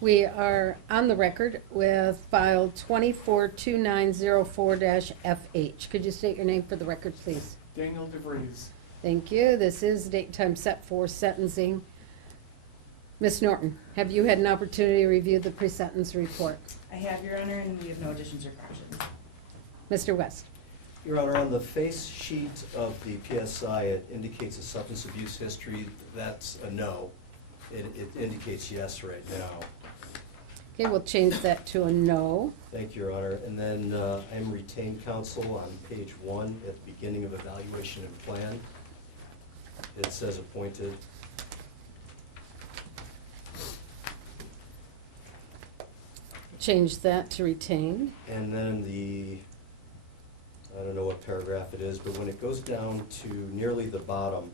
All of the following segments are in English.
We are on the record with file 242904-FH. Could you state your name for the record, please? Daniel DeVries. Thank you. This is date and time set for sentencing. Ms. Norton, have you had an opportunity to review the pre-sentence report? I have, Your Honor, and we have no additions or corrections. Mr. West? Your Honor, on the face sheet of the PSI, it indicates a substance abuse history. That's a no. It indicates yes right now. Okay, we'll change that to a no. Thank you, Your Honor. And then I'm retained counsel on page 1 at the beginning of evaluation and plan. It says appointed. Change that to retained. And then I don't know what paragraph it is, but when it goes down to nearly the bottom,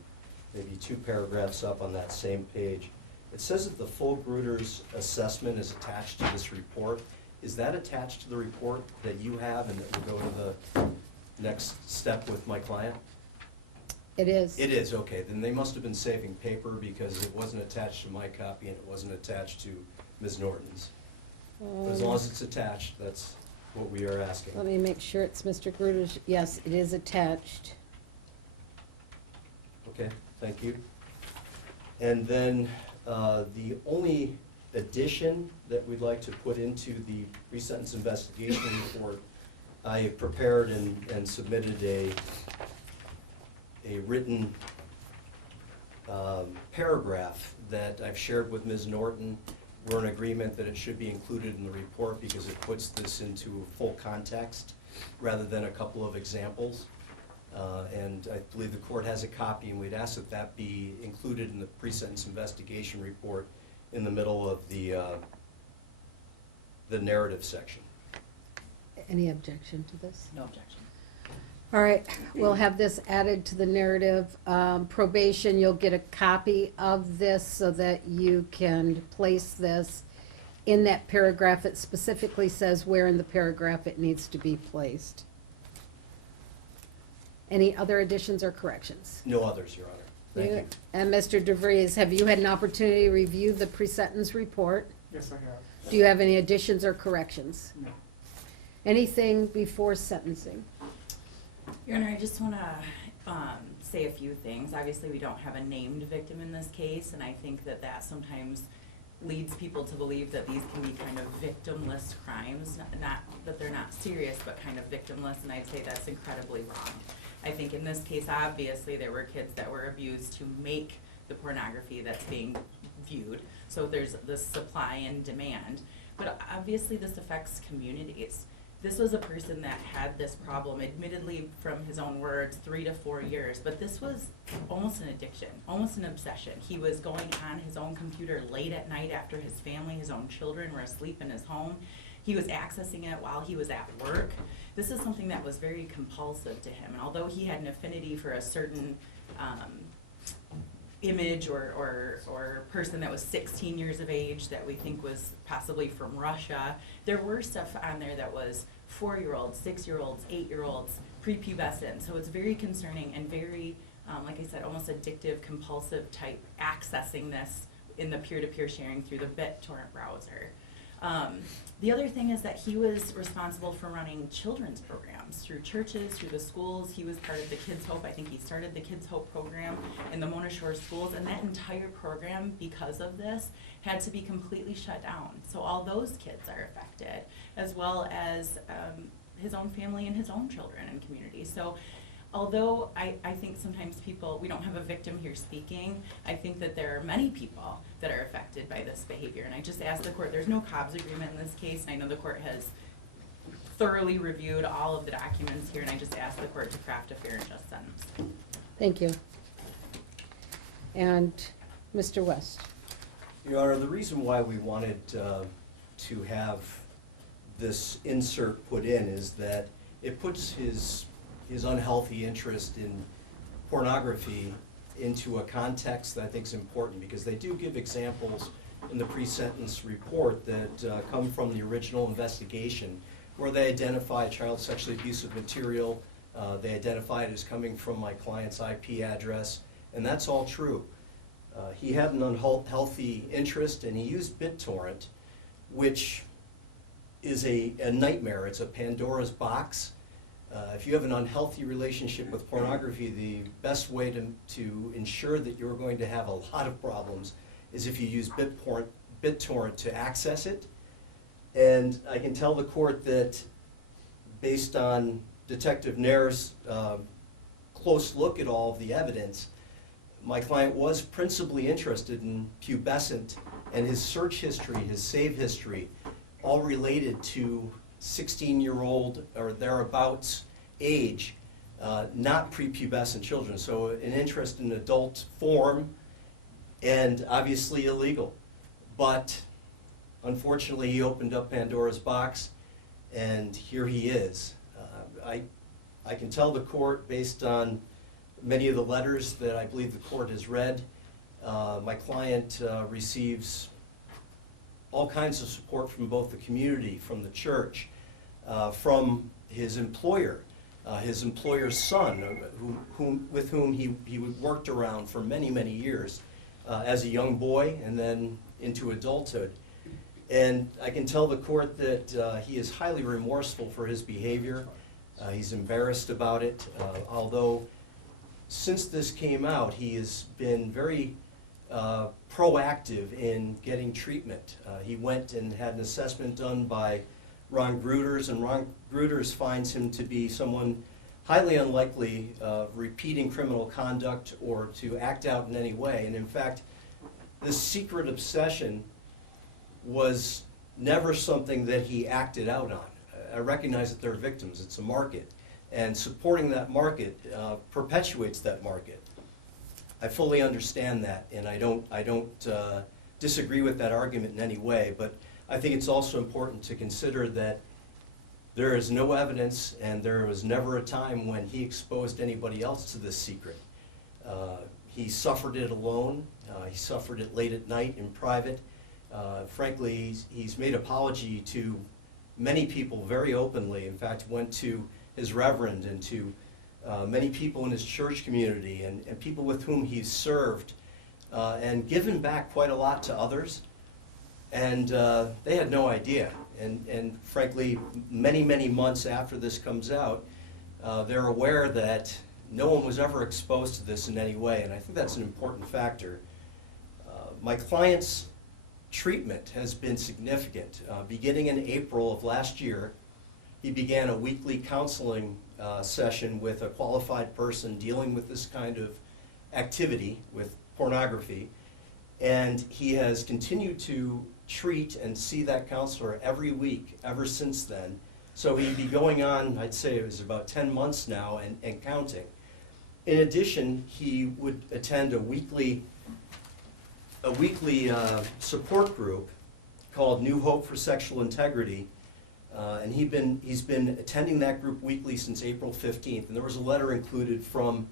maybe 2 paragraphs up on that same page, it says that the full Gruder's assessment is attached to this report. Is that attached to the report that you have and that will go to the next step with my client? It is. It is, okay. Then they must have been saving paper because it wasn't attached to my copy and it wasn't attached to Ms. Norton's. But as long as it's attached, that's what we are asking. Let me make sure it's Mr. Gruder's. Yes, it is attached. Okay, thank you. And then the only addition that we'd like to put into the pre-sentence investigation report, I prepared and submitted a written paragraph that I've shared with Ms. Norton. We're in agreement that it should be included in the report because it puts this into full context rather than a couple of examples. And I believe the court has a copy, and we'd ask that that be included in the pre-sentence investigation report in the middle of the narrative section. Any objection to this? No objection. All right, we'll have this added to the narrative. Probation, you'll get a copy of this so that you can place this in that paragraph. It specifically says where in the paragraph it needs to be placed. Any other additions or corrections? No others, Your Honor. Thank you. And Mr. DeVries, have you had an opportunity to review the pre-sentence report? Yes, I have. Do you have any additions or corrections? No. Anything before sentencing? Your Honor, I just want to say a few things. Obviously, we don't have a named victim in this case, and I think that that sometimes leads people to believe that these can be kind of victimless crimes, not that they're not serious, but kind of victimless, and I'd say that's incredibly wrong. I think in this case, obviously, there were kids that were abused to make the pornography that's being viewed, so there's the supply and demand, but obviously this affects communities. This was a person that had this problem, admittedly from his own words, 3 to 4 years, but this was almost an addiction, almost an obsession. He was going on his own computer late at night after his family, his own children were asleep in his home. He was accessing it while he was at work. This is something that was very compulsive to him, and although he had an affinity for a certain image or person that was 16 years of age that we think was possibly from Russia, there were stuff on there that was 4-year-olds, 6-year-olds, 8-year-olds, prepubescent. So it's very concerning and very, like I said, almost addictive, compulsive type accessing this in the peer-to-peer sharing through the BitTorrent browser. The other thing is that he was responsible for running children's programs through churches, through the schools. He was part of the Kids Hope. I think he started the Kids Hope program in the Mona Shore schools, and that entire program, because of this, had to be completely shut down. So all those kids are affected, as well as his own family and his own children and community. So although I think sometimes people, we don't have a victim here speaking, I think that there are many people that are affected by this behavior. And I just asked the court, there's no Cobb's agreement in this case, and I know the court has thoroughly reviewed all of the documents here, and I just asked the court to craft a fair and just sentence. Thank you. And Mr. West? Your Honor, the reason why we wanted to have this insert put in is that it puts his unhealthy interest in pornography into a context that I think is important, because they do give examples in the pre-sentence report that come from the original investigation where they identify child sexually abusive material, they identify it as coming from my client's IP address, and that's all true. He had an unhealthy interest and he used BitTorrent, which is a nightmare. It's a Pandora's box. If you have an unhealthy relationship with pornography, the best way to ensure that you're going to have a lot of problems is if you use BitTorrent to access it. And I can tell the court that based on Detective Nair's close look at all of the evidence, my client was principally interested in pubescent, and his search history, his save history, all related to 16-year-old or thereabouts age, not prepubescent children. So an interest in adult form, and obviously illegal. But unfortunately, he opened up Pandora's box, and here he is. I can tell the court, based on many of the letters that I believe the court has read, my client receives all kinds of support from both the community, from the church, from his employer's son, with whom he worked around for many, many years as a young boy and then into adulthood. And I can tell the court that he is highly remorseful for his behavior. He's embarrassed about it, although since this came out, he has been very proactive in getting treatment. He went and had an assessment done by Ron Gruters, and Ron Gruters finds him to be someone highly unlikely of repeating criminal conduct or to act out in any way. And in fact, this secret obsession was never something that he acted out on. I recognize that they're victims, it's a market, and supporting that market perpetuates that market. I fully understand that, and I don't disagree with that argument in any way, but I think it's also important to consider that there is no evidence, and there was never a time when he exposed anybody else to this secret. He suffered it alone, he suffered it late at night in private. Frankly, he's made apology to many people very openly. In fact, went to his reverend and to many people in his church community and people with whom he's served and given back quite a lot to others. And they had no idea. And frankly, many, many months after this comes out, they're aware that no one was ever exposed to this in any way. And I think that's an important factor. My client's treatment has been significant. Beginning in April of last year, he began a weekly counseling session with a qualified person dealing with this kind of activity, with pornography, and he has continued to treat and see that counselor every week ever since then. So he'd be going on, I'd say it was about 10 months now and counting. In addition, he would attend a weekly support group called New Hope for Sexual Integrity, and he's been attending that group weekly since April 15th. And there was a letter included from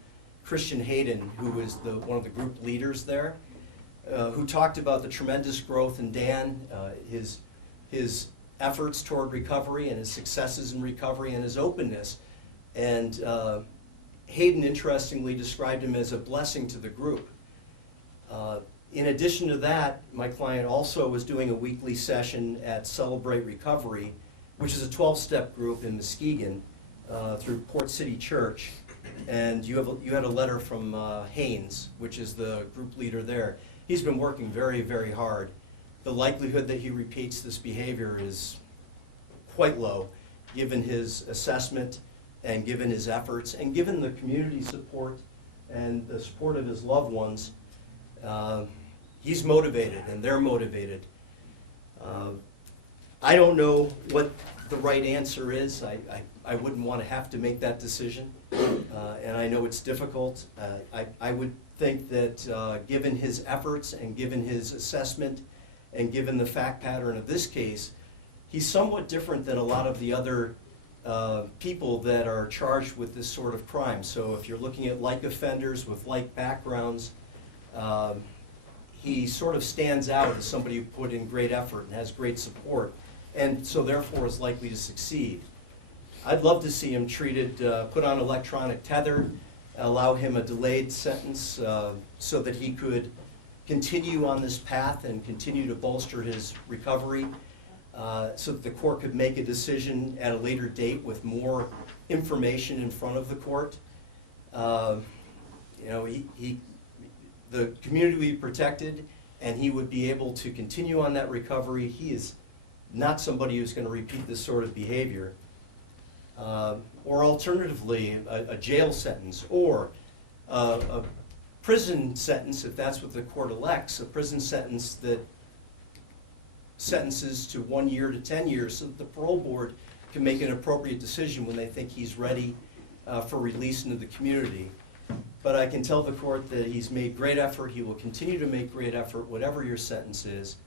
Christian Hayden, who is one of the group leaders there, who talked about the tremendous growth in Dan, his efforts toward recovery and his successes in recovery and his openness. And Hayden, interestingly, described him as a blessing to the group. In addition to that, my client also was doing a weekly session at Celebrate Recovery, which is a 12-step group in Muskegon through Port City Church. And you had a letter from Haynes, which is the group leader there. He's been working very, very hard. The likelihood that he repeats this behavior is quite low, given his assessment and given his efforts and given the community support and the support of his loved ones. He's motivated and they're motivated. I don't know what the right answer is. I wouldn't want to have to make that decision, and I know it's difficult. I would think that given his efforts and given his assessment and given the fact pattern of this case, he's somewhat different than a lot of the other people that are charged with this sort of crime. So if you're looking at like offenders with like backgrounds, he sort of stands out as somebody who put in great effort and has great support, and so therefore is likely to succeed. I'd love to see him treated, put on electronic tether, allow him a delayed sentence so that he could continue on this path and continue to bolster his recovery. so that the court could make a decision at a later date with more information in front of the court. You know, the community would be protected, and he would be able to continue on that recovery. He is not somebody who's going to repeat this sort of behavior. Or alternatively, a jail sentence, or a prison sentence, if that's what the court elects, a prison sentence that sentences to 1 year to 10 years, so that the parole board can make an appropriate decision when they think he's ready for release into the community. But I can tell the court that he's made great effort. He will continue to make great effort, whatever your sentence is.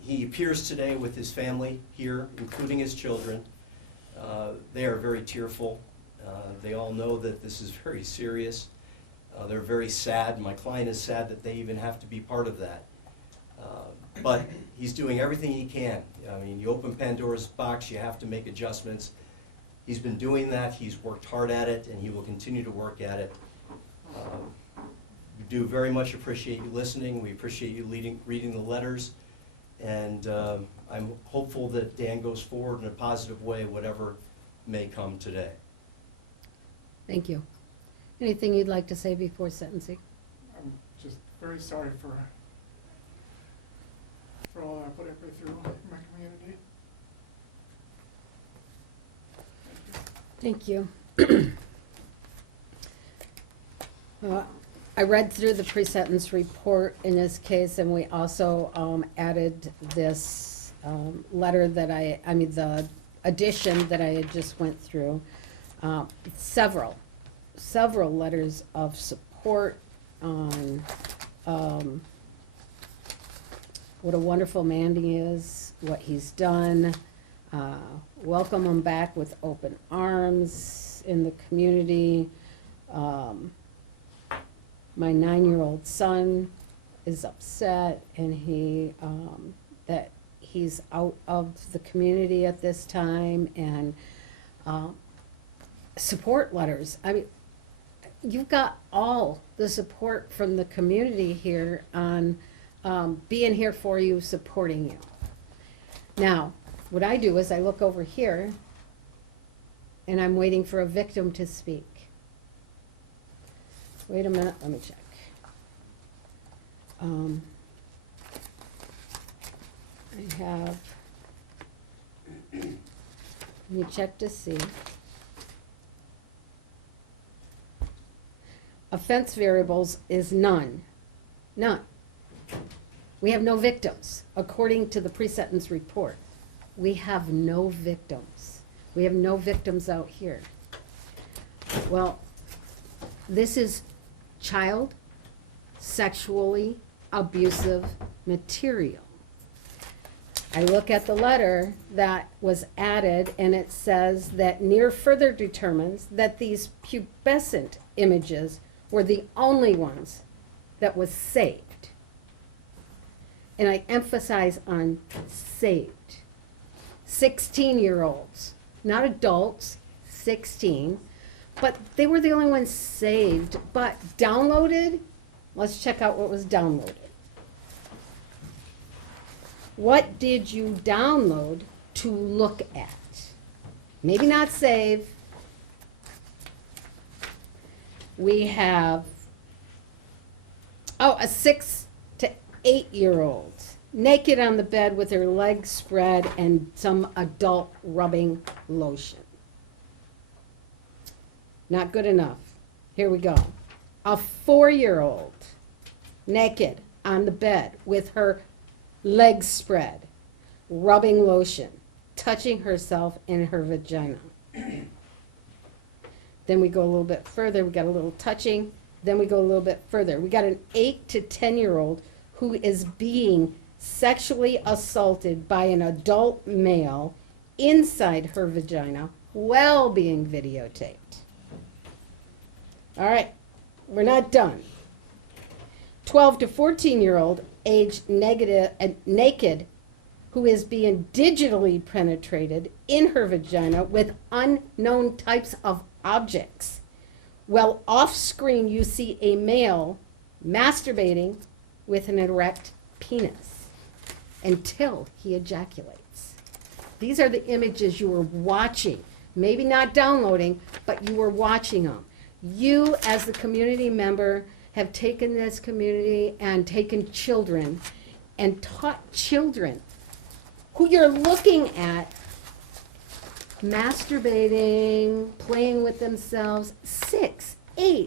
He appears today with his family here, including his children. They are very tearful. They all know that this is very serious. They're very sad. My client is sad that they even have to be part of that. But he's doing everything he can. I mean, you open Pandora's box, you have to make adjustments. He's been doing that. He's worked hard at it, and he will continue to work at it. We do very much appreciate you listening. We appreciate you reading the letters. And I'm hopeful that Dan goes forward in a positive way, whatever may come today. Thank you. Anything you'd like to say before sentencing? I'm just very sorry for all I put everybody through in my community. Thank you. I read through the pre-sentence report in this case, and we also added this letter that the addition that I had just went through. Several letters of support on what a wonderful man he is, what he's done. Welcome him back with open arms in the community. My 9-year-old son is upset, and that he's out of the community at this time, and support letters. I mean, you've got all the support from the community here on being here for you, supporting you. Now, what I do is I look over here, and I'm waiting for a victim to speak. Wait a minute, let me check. I have, let me check to see. Offense variables is none. None. We have no victims, according to the pre-sentence report. We have no victims. We have no victims out here. Well, this is child sexually abusive material. I look at the letter that was added, and it says that near further determines that these pubescent images were the only ones that was saved. And I emphasize on saved. 16-year-olds, not adults, 16. But they were the only ones saved. But downloaded, let's check out what was downloaded. What did you download to look at? Maybe not save. We have, a 6 to 8-year-old, naked on the bed with her legs spread and some adult rubbing lotion. Not good enough. Here we go. A 4-year-old, naked on the bed with her legs spread, rubbing lotion, touching herself in her vagina. Then we go a little bit further. We got a little touching. Then we go a little bit further. We got an 8 to 10-year-old who is being sexually assaulted by an adult male inside her vagina while being videotaped. All right, we're not done. 12 to 14-year-old, aged naked, who is being digitally penetrated in her vagina with unknown types of objects. Well, off screen you see a male masturbating with an erect penis. until he ejaculates. These are the images you were watching, maybe not downloading, but you were watching them. You, as the community member, have taken this community and taken children and taught children who you're looking at masturbating, playing with themselves, 6, 8.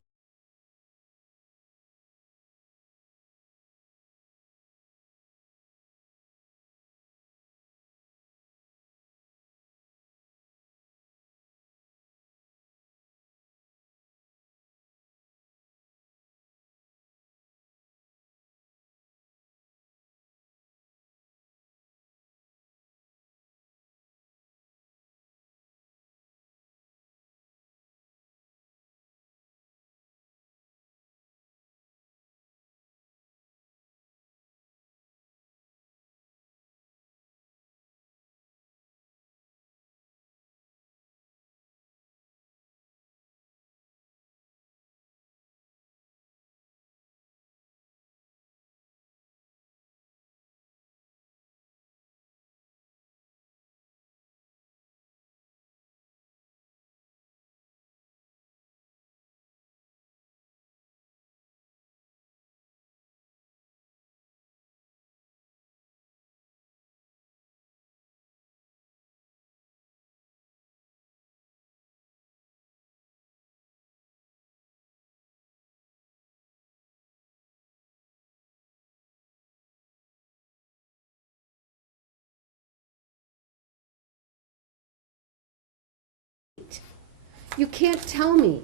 You can't tell me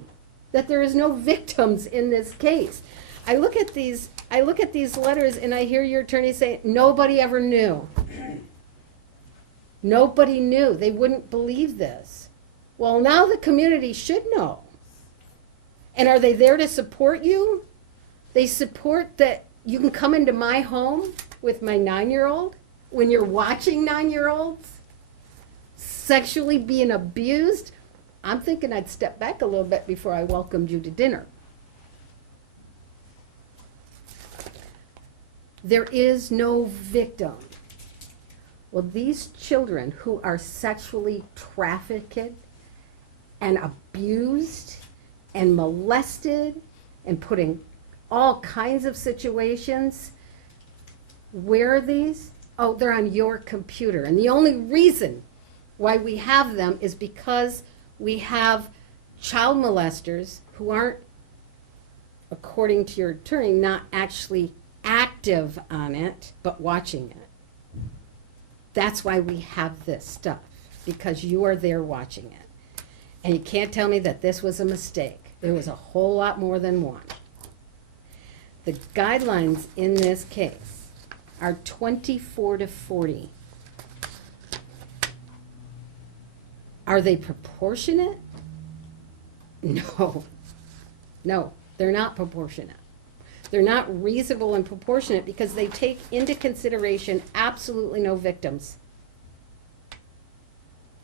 that there is no victims in this case. I look at these letters and I hear your attorney say, nobody ever knew. Nobody knew. They wouldn't believe this. Well, now the community should know. And are they there to support you? They support that you can come into my home with my 9-year-old when you're watching 9-year-olds sexually being abused. I'm thinking I'd step back a little bit before I welcomed you to dinner. There is no victim. Well, these children who are sexually trafficked and abused and molested and put in all kinds of situations, where are these? Oh, they're on your computer. And the only reason why we have them is because we have child molesters who aren't, according to your attorney, not actually active on it, but watching it. That's why we have this stuff, because you are there watching it. And you can't tell me that this was a mistake. There was a whole lot more than one. The guidelines in this case are 24 to 40. Are they proportionate? No. No, they're not proportionate. They're not reasonable and proportionate because they take into consideration absolutely no victims.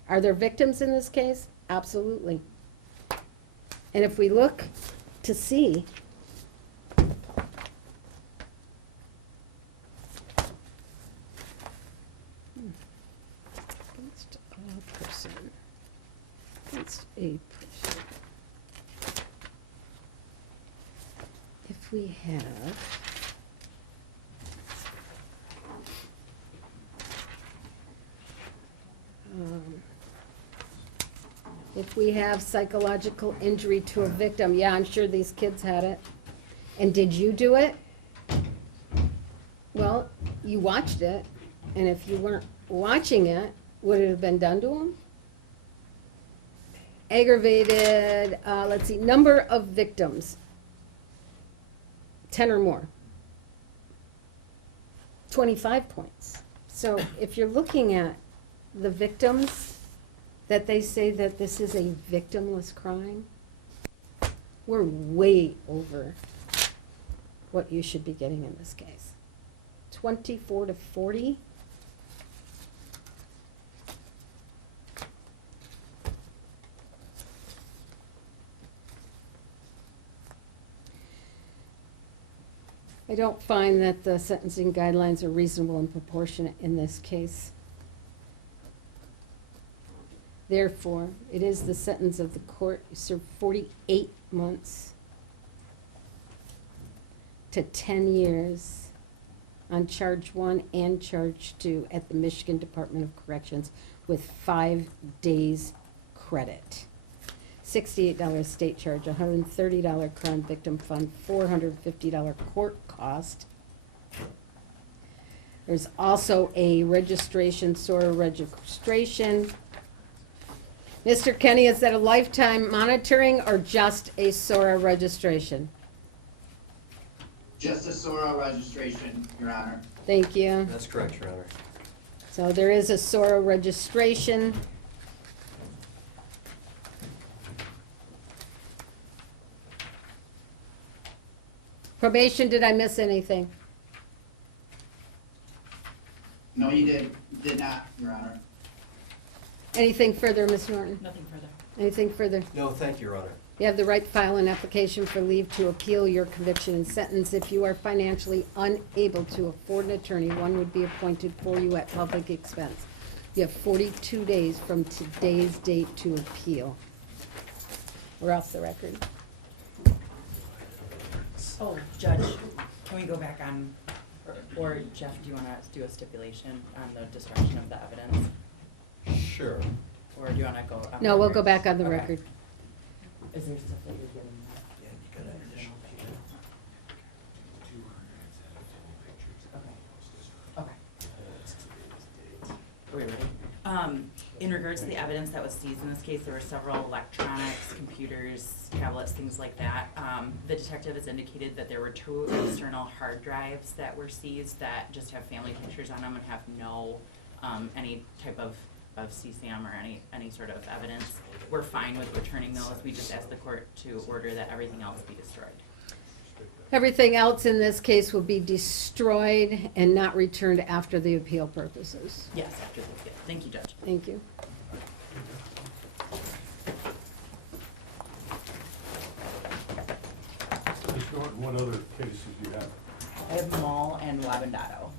Are there victims in this case? Absolutely. And if we look to see, against a person, against a person. If we have if we have psychological injury to a victim, yeah, I'm sure these kids had it. And did you do it? Well, you watched it, and if you weren't watching it, would it have been done to them? Aggravated, let's see, number of victims, 10 or more. 25 points. So if you're looking at the victims, that they say that this is a victimless crime, we're way over what you should be getting in this case. 24 to 40. I don't find that the sentencing guidelines are reasonable and proportionate in this case. Therefore, it is the sentence of the court, you serve 48 months to 10 years on charge 1 and charge 2 at the Michigan Department of Corrections with 5 days credit. $68 state charge, $130 crime victim fund, $450 court cost. There's also a registration, SORA registration. Mr. Kenny, is that a lifetime monitoring or just a SORA registration? Just a SORA registration, Your Honor. Thank you. That's correct, Your Honor. So there is a SORA registration. Probation, did I miss anything? No, you did not, Your Honor. Anything further, Ms. Norton? Nothing further. Anything further? No, thank you, Your Honor. You have the right to file an application for leave to appeal your conviction and sentence. If you are financially unable to afford an attorney, one would be appointed for you at public expense. You have 42 days from today's date to appeal. We're off the record. Oh, Judge, can we go back on, or Jeff, do you want to do a stipulation on the destruction of the evidence? Sure. Or do you want to go on? No, we'll record? go back on the Okay. record. Is there stuff that you're getting? Yeah, you got an additional picture. Okay. Are we ready? In regards to the evidence that was seized in this case, there were several electronics, computers, tablets, things like that. The detective has indicated that there were 2 external hard drives that were seized that just have family pictures on them and have no, any type of CSAM or any sort of evidence. We're fine with returning those. We just asked the court to order that everything else be destroyed. Everything else in this case will be destroyed and not returned after the appeal purposes. Yes, after the appeal. Thank you, Judge. Thank you. Ms. Norton, what other cases do you have? I have Mall and Wabandado.